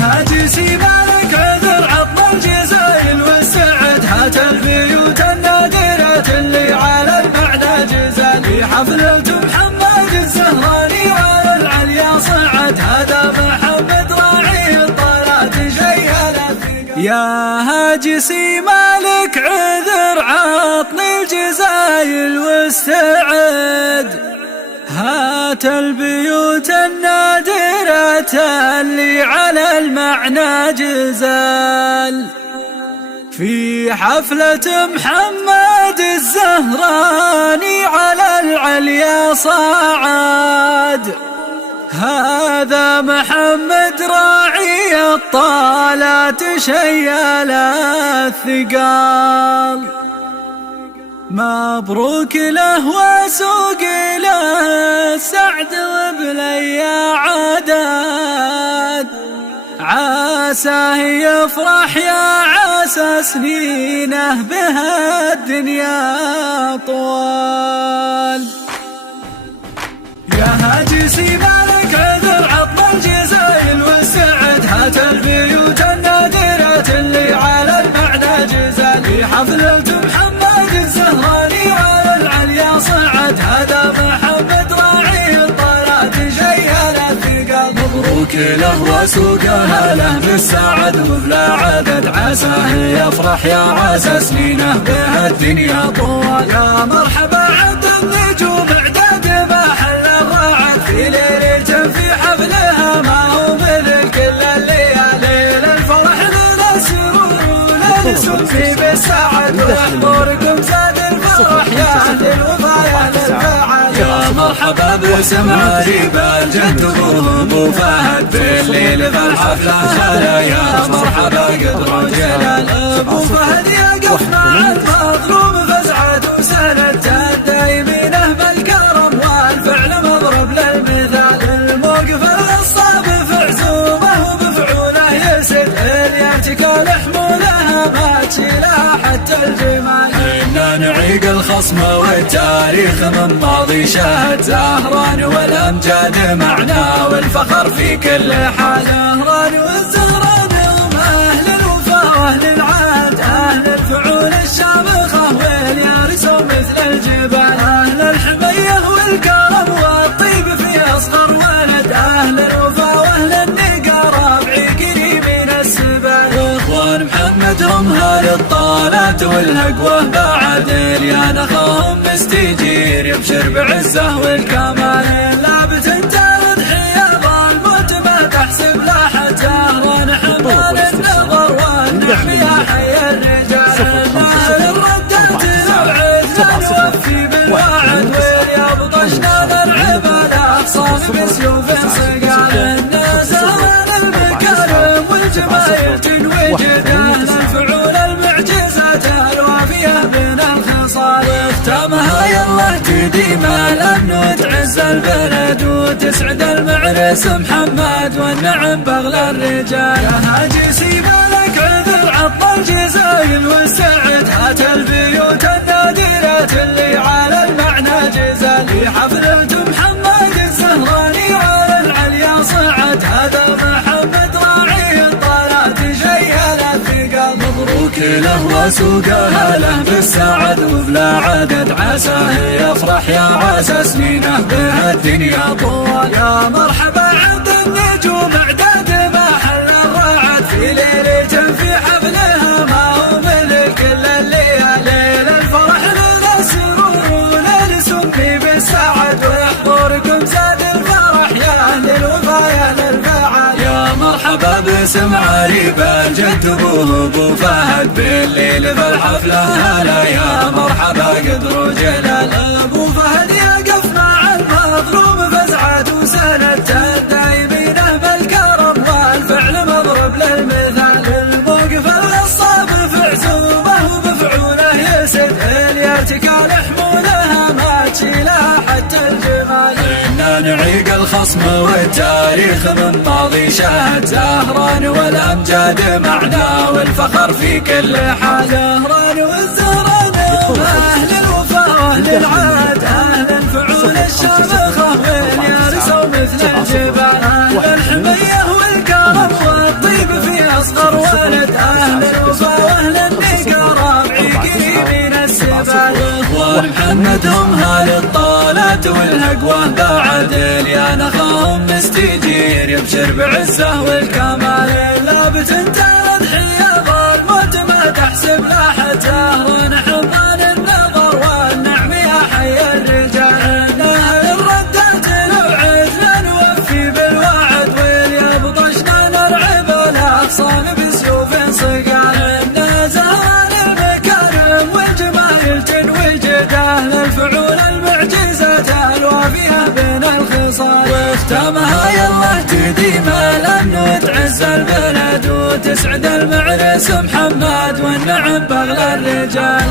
هاجسي مالك عذر عطل الجزايل والسعد، هات البيوت النادرة اللي على المعنى جزال، في حفلة محمد الزهراني على العليا صعد، هذا محمد راعي الطلات شيال الثقل. يا هاجسي مالك عذر عطل الجزايل والسعد، هات البيوت النادرة اللي على المعنى جزال، في حفلة محمد الزهراني على العليا صعد، هذا محمد راعي الطالات شيال الثقال. مبروك له وسوق له السعد وبلي عدد، عساه يفرح يا عسى سنينه بها الدنيا طوال. يا هاجسي مالك عذر عطل الجزايل والسعد، هات البيوت النادرة اللي على المعنى جزال، في حفلة محمد الزهراني على العليا صعد، هذا محمد راعي الطلات شيال الثقل. مبروك له وسوقها له بالسعد وبلا عدد، عساه يفرح يا عسى سنينه بها الدنيا طوال. يا مرحبا عد النجوم اعداد ما حل الرعد، في ليلة في حفلها ما هو مثل كل الليالي، للفرح للسرور وللسمي بالسعد، ويحضركم زاد الفرح يا اهل الوفا يا للفعل. يا مرحبا باسم عريب الجد ابو فهد، بالليل في الحفله هلا يا مرحبا قدر وجلال، ابو فهد يقف مع المظلوم فزعه وسند، الدايمينه بالكرم والفعل مضرب للمثال، الموقف الصعب في عزومه وبفعوله يسد، الياتك لحمولها ما تشيلها حتى الجمال. إنا نعيق الخصم والتاريخ من ماضي شاهد، زهران والأمجاد معنا والفخر في كل حال، زهران والزهران هم أهل الوفا وأهل العهد، أهل الفعول الشامخة واليارس مثل الجبال، أهل الحمية والكرم والطيب في أصغر ولد، أهل الوفا وأهل النقا ربعي من السبال، إخوان محمد هم أهل الطالات والهقوة بعد، اليان أخاهم مستجير يبشر بعزه والكمال، لابت انت وضحية ظالموت ما تحسب لاحة، زهران حمال النظر والنعم يا حي الرجال، نال الردات وعدنا نوفي بالوعد، واليوم طشنا نلعب الأخصام بسيوف صقال، النازل المكارم والجماهير تنوجد، أهل الفعول المعجزات الوافية من الخصال، اختامها يالله تديم الأمن وتعز البلد وتسعد المعرس محمد والنعم بغلى الرجال. يا هاجسي مالك عذر عطل الجزايل والسعد، هات البيوت النادرة اللي على المعنى جزال، في حفلة محمد الزهراني على العليا صعد، هذا محمد راعي الطلات شيال الثقل. مبروك له وسوقها له بالسعد وبلا عدد، عساه يفرح يا عسى سنينه بها الدنيا طوال. يا مرحبا عند النجوم اعداد ما حل الرعد، في ليلة في حفلها ما هو مثل كل الليالي، للفرح للسرور وللسمي بالسعد، ويحضركم زاد الفرح يا اهل الوفا يا للفعل. يا مرحبا باسم عريب الجد ابو فهد، بالليل في الحفله هلا يا مرحبا قدر وجلال، ابو فهد يقف مع المظلوم فزعه وسند، الدايمينه بالكرم والفعل مضرب للمثال، الموقف الصعب في عزومه وبفعوله يسد، الياتك لحمولها ما تشيلها حتى الجمال. إنا نعيق الخصم والتاريخ من ماضي شاهد، زهران والأمجاد معنا والفخر في كل حال، زهران والزهران أهل الوفا وأهل العهد، أهل الفعول الشامخة واليارس مثل الجبال، أهل الحمية والكرم والطيب ندومها للطولات والهقوة بعد اليان أخاهم مستجير يبشر بعزه والكمال اللابت انت الأضحية ظالموت ما تحسب لاحته ونحضان النظر والنعم يا حي الرجال نهل الردات لو عدنا نوفي بالوعد واليا بطشنا نرعب الأخصام بسيوف صقال النزهان المكارم والجمال التنويجده للفعول المعجزات الوافية بين الخصال واختامها يالله تديم الأمن وتعز البلد وتسعد المعرس محمد والنعم بغلى الرجال.